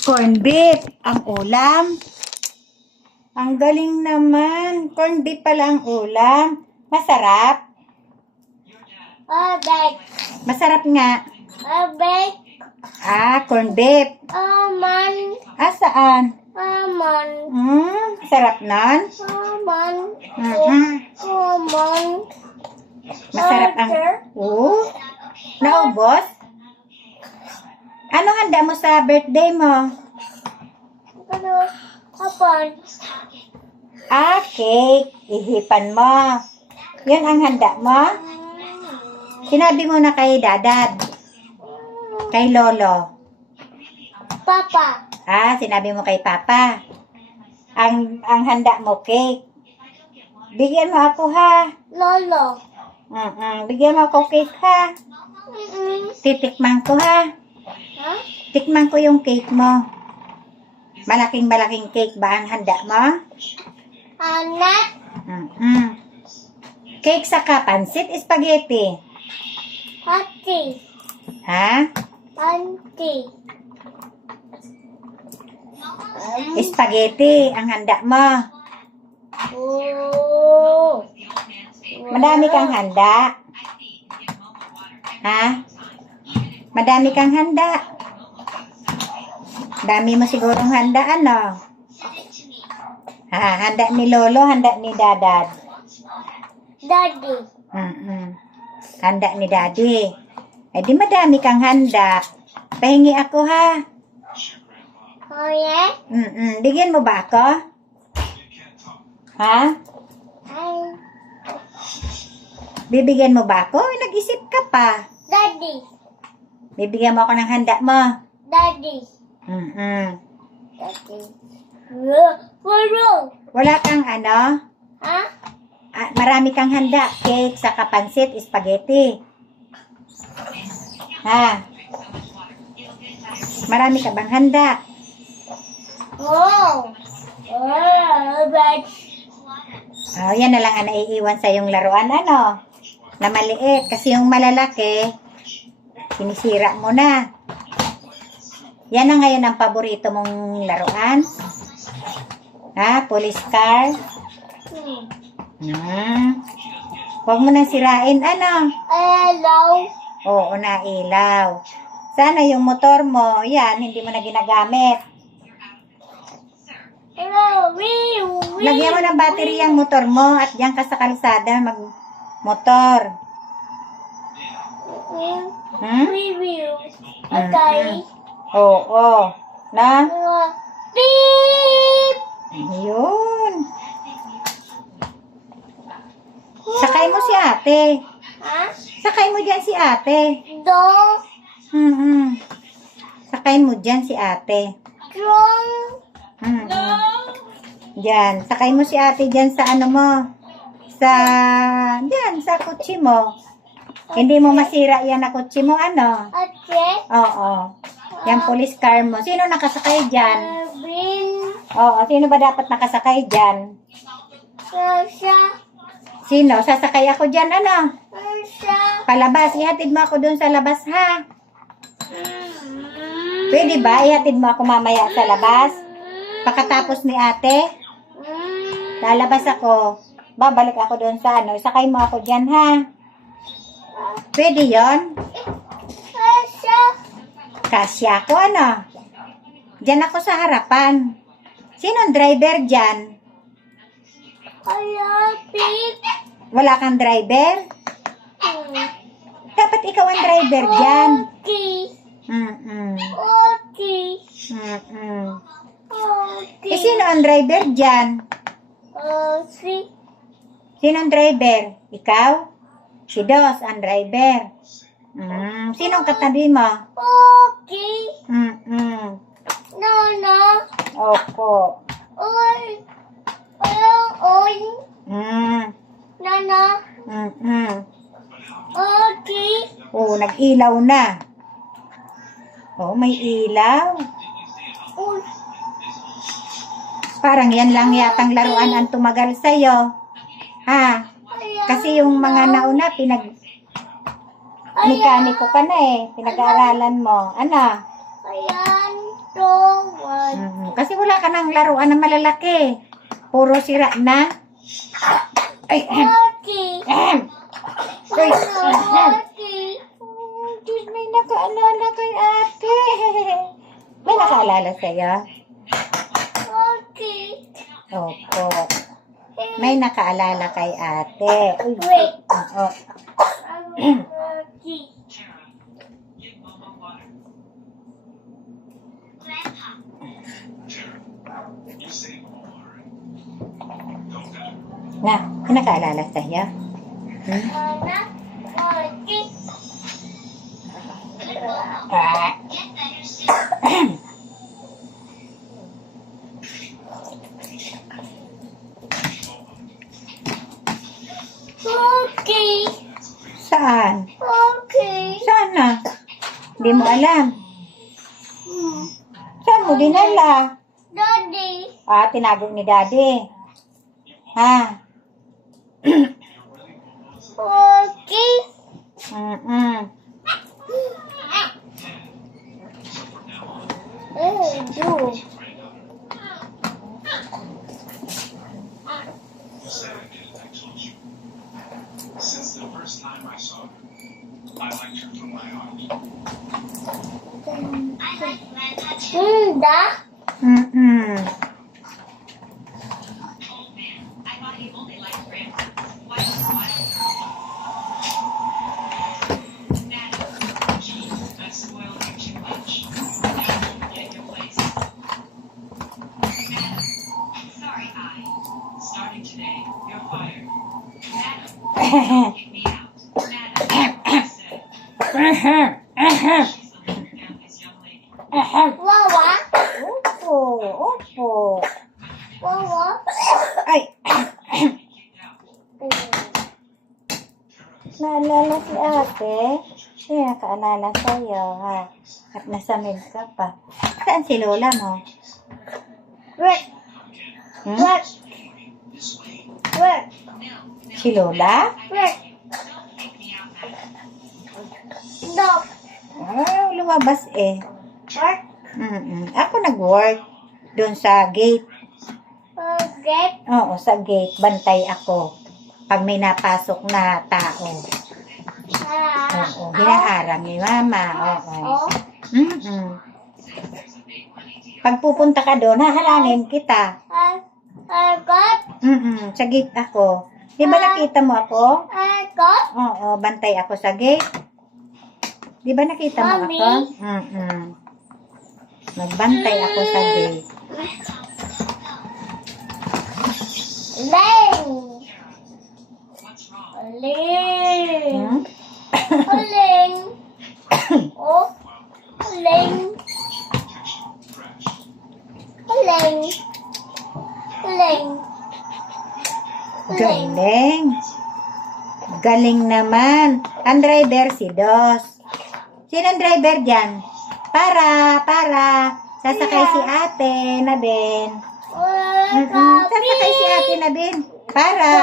Corn beef ang ulam. Ang galing naman. Corn beef pala ang ulam. Masarap. Bake. Masarap nga. Bake. Corn beef. Almond. Saan? Almond. Sarap nun. Almond. Almond. Masarap ang... Naubos? Ano handa mo sa birthday mo? Hapon. Cake. Ihipan mo. Yun ang handa mo? Sinabi mo na kay Dadad. Kay Lolo. Papa. Sinabi mo kay Papa. Ang handa mo, cake. Bigyan mo ako, ha? Lolo. Bigyan mo ako cake, ha? Titikman ko, ha? Tikman ko yung cake mo. Malaking cake ba ang handa mo? Anak. Cake sa pansit, spaghetti. Hati. Hati. Spaghetti ang handa mo. Madami kang handa. Madami kang handa. Dami mo sigurong handa, ano? Handa ni Lolo, handa ni Dadad. Daddy. Handa ni Daddy. Di madami kang handa. Pahingi ako, ha? Oh, yeah? Bigyan mo ba ako? Bibigyan mo ba ako? Nag-isip ka pa. Daddy. Bibigyan mo ako ng handa mo. Daddy. Daddy. Wala kang ano? Marami kang handa. Cake, saka pansit, spaghetti. Marami ka bang handa? Yan na lang ang naiiwan sa yung laruan, ano? Na maliit. Kasi yung malalaki, sinisira mo na. Yan na ngayon ang paborito mong laruan? Police car? Huwag mo nang sirain, ano? Ilaw. Oo, nailaw. Sana yung motor mo, yan, hindi mo na ginagamit. Lagyan mo ng battery ang motor mo at diyan ka sa kalsada mag-motor. Okay. Oo. Na? Beep! Yun. Sakay mo si ate. Sakay mo dyan si ate. Sakay mo dyan si ate. Dyan. Sakay mo si ate dyan sa ano mo. Dyan, sa kutsi mo. Hindi mo masira yan na kutsi mo, ano? Oo. Yan, police car mo. Sino nakasakay dyan? Oo, sino ba dapat nakasakay dyan? Sino? Sasakay ako dyan, ano? Palabas. Ihatid mo ako dun sa labas, ha? Pwede ba? Ihatid mo ako mamaya sa labas? Pagkatapos ni ate? Lalabas ako. Babalik ako dun sa ano. Sakay mo ako dyan, ha? Pwede yon? Kasya ako, ano? Dyan ako sa harapan. Sino ang driver dyan? Wala kang driver? Dapat ikaw ang driver dyan. Sino ang driver dyan? Sino ang driver? Ikaw? Si Dos ang driver. Sino ang katabi mo? Opo. Nag-ilaw na. May ilaw. Parang yan lang yatang laruan ang tumagal sa'yo. Kasi yung mga nauna, mekaniko ka na eh. Pinag-aaralan mo. Ano? Ayan. One. Kasi wala ka ng laruan na malalaki. Puro sira na. Ay, Forty. Uy, Forty. Diyos, may nakaalala kay ate. May nakaalala sa'yo? Forty. Opo. May nakaalala kay ate. Uy, Wait. oo. Forty. Na, may nakaalala sa'yo? Mana? Forty. Ah. Forty. Saan? Forty. Saan na? Hindi mo alam. Saan mo dinala? Daddy. Ah, tinago ni daddy. Ha? Forty. Do. Since the first time I saw her, I liked her from my heart. Da. I spoiled you too much. Now forget your place. Madam, sorry, starting today, you're fired. Madam, kick me out. Madam, I said, she's the little family's young lady. Wawa. Opo, opo. Wawa. Ay, Kicked out. naalala si ate. Hindi nakaalala sa'yo, ha? At nasamid ka pa. Saan si lola mo? Red. Hmm? Red. Red. Si lola? Red. Dog. Ah, lumabas eh. Red. Ako nag-work doon sa gate. Get. Oo, sa gate. Bantay ako. Pag may napasok na tao. Oo, hinaharang ni mama. Oo. Pag pupunta ka doon, hahalangin kita. Got. Sa gate ako. Di ba nakita mo ako? Got. Oo, bantay ako sa gate. Di ba nakita mo Mommy. ako? Nagbantay ako sa gate. Ling. What's wrong? Ling. Hmm? Ling. Oh. Ling. Trash. Ling. Ling. Galing. Galing naman. Ang driver si Dos. Sino ang driver dyan? Para. Sasakay si ate na Ben. Sasakay si ate na Ben. Para.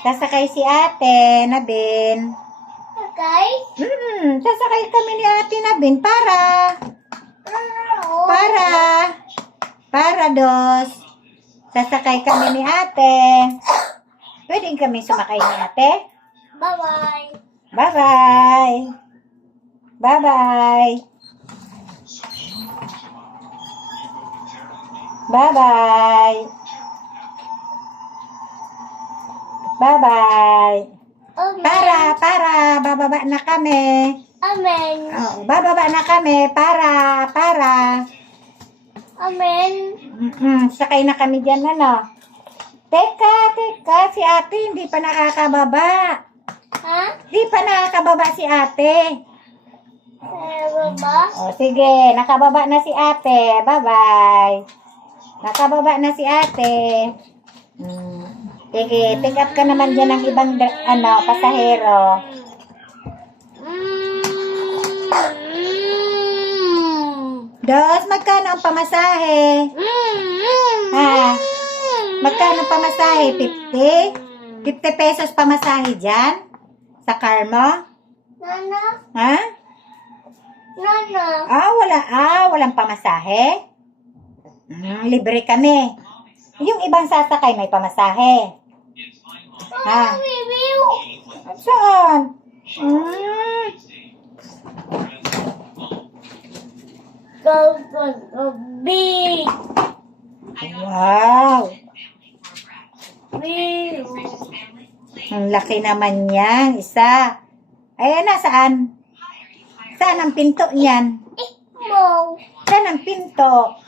Sasakay si ate na Ben. Okay. Sasakay kami ni ate na Ben. Para, Dos. Sasakay kami ni ate. Pwede kami sumakay ni ate? Bye-bye. Bye-bye. Bye-bye. Bye-bye. Bye-bye. Amen. Para. Bababa na kami. Amen. Oh, bababa na kami. Para. Amen. Sakay na kami dyan, ano? Teka. Si ate hindi pa nakakababa. Ha? Hindi pa nakakababa si ate. Baba. O, sige. Nakababa na si ate. Bye-bye. Nakababa na si ate. Sige, pick up ka naman dyan ng ibang pasahero. Dos, magkano ang pamasahe? Ha? Magkano ang pamasahe? 50? 50 pesos pamasahe dyan? Sa car mo? Nana? Ha? na. Walang pamasahe? Libre kami. Yung ibang sasakay may pamasahe. Ha? Review. Saan? Go, go, go, big. Wow! Big. Ang laki naman yan. Isa. Ayan na, saan? Saan ang pinto niyan? Mo. Saan ang pinto?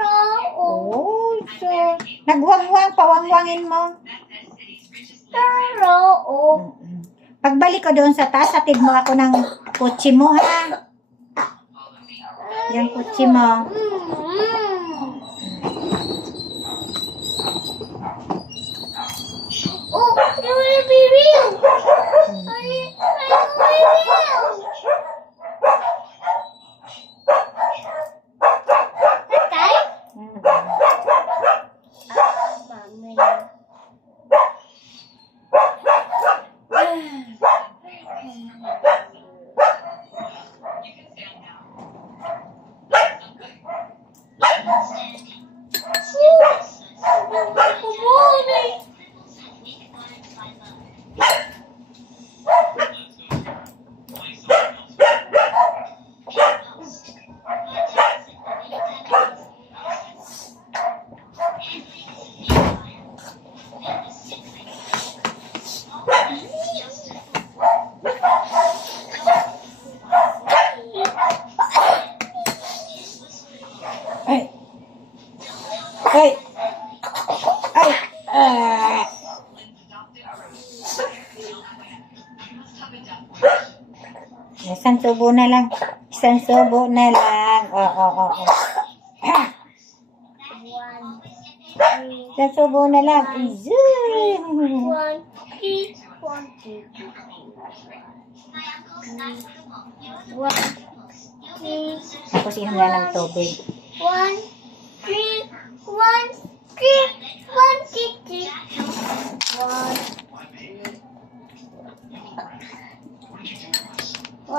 Rao. Oh, so, nagwangwang, pawangwangin mo. Rao. Pagbalik ko doon sa taas, hatid mo ako ng kutsi mo, ha? Yung kutsi mo. Oh, you will be real. I will be real. Tatay? Mami. Kumuni. Ay! Ay! Ay! Ah! Isang tubo na lang. Isang subo na lang. Oo. Isang subo na lang. Izoo! 1, 2, 1, 2, 1, 2, Tapos inom na ng tubig. 1, 3, 1, 3, 1, 3, 1, 1, 1,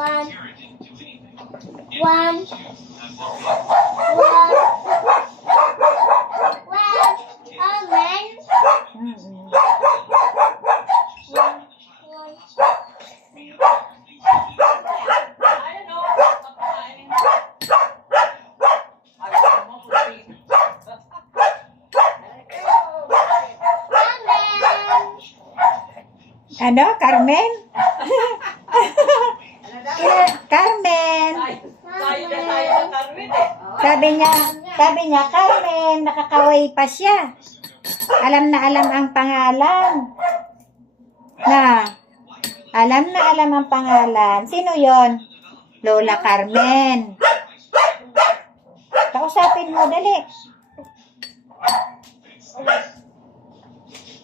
amen. Ano, Carmen? Carmen! Sabi niya, Carmen, nakakaway pa siya. Alam na alam ang pangalan. Alam na alam ang pangalan. Sino yon? Lola Carmen. Kausapin mo, dali.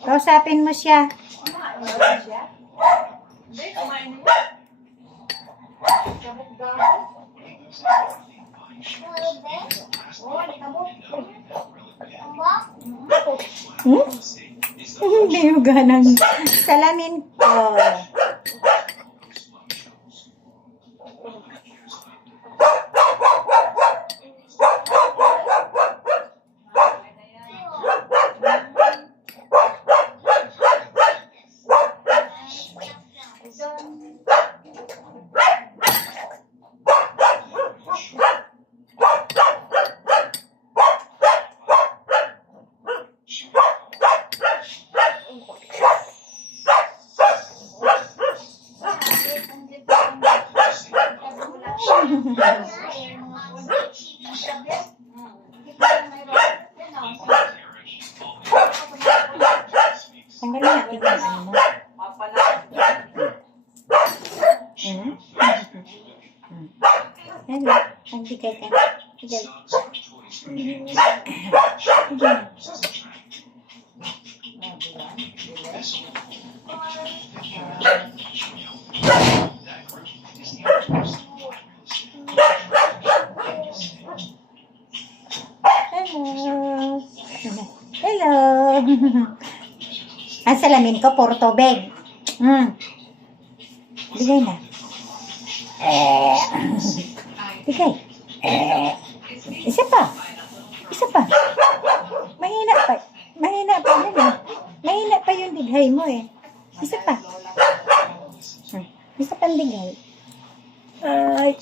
Kausapin mo siya. Hindi yung ganang salamin ko. Tanggalin natin yung ano mo. Hello. Nagbigay ka. Sige. Hello. Hello. Ang salamin ko, puro tubig. Bigay na. Digay. Isa pa. Isa pa. Mahina pa. Mahina pa yun eh. Mahina pa yung dighay mo eh. Isa pa. Isa pa dighay. Ay.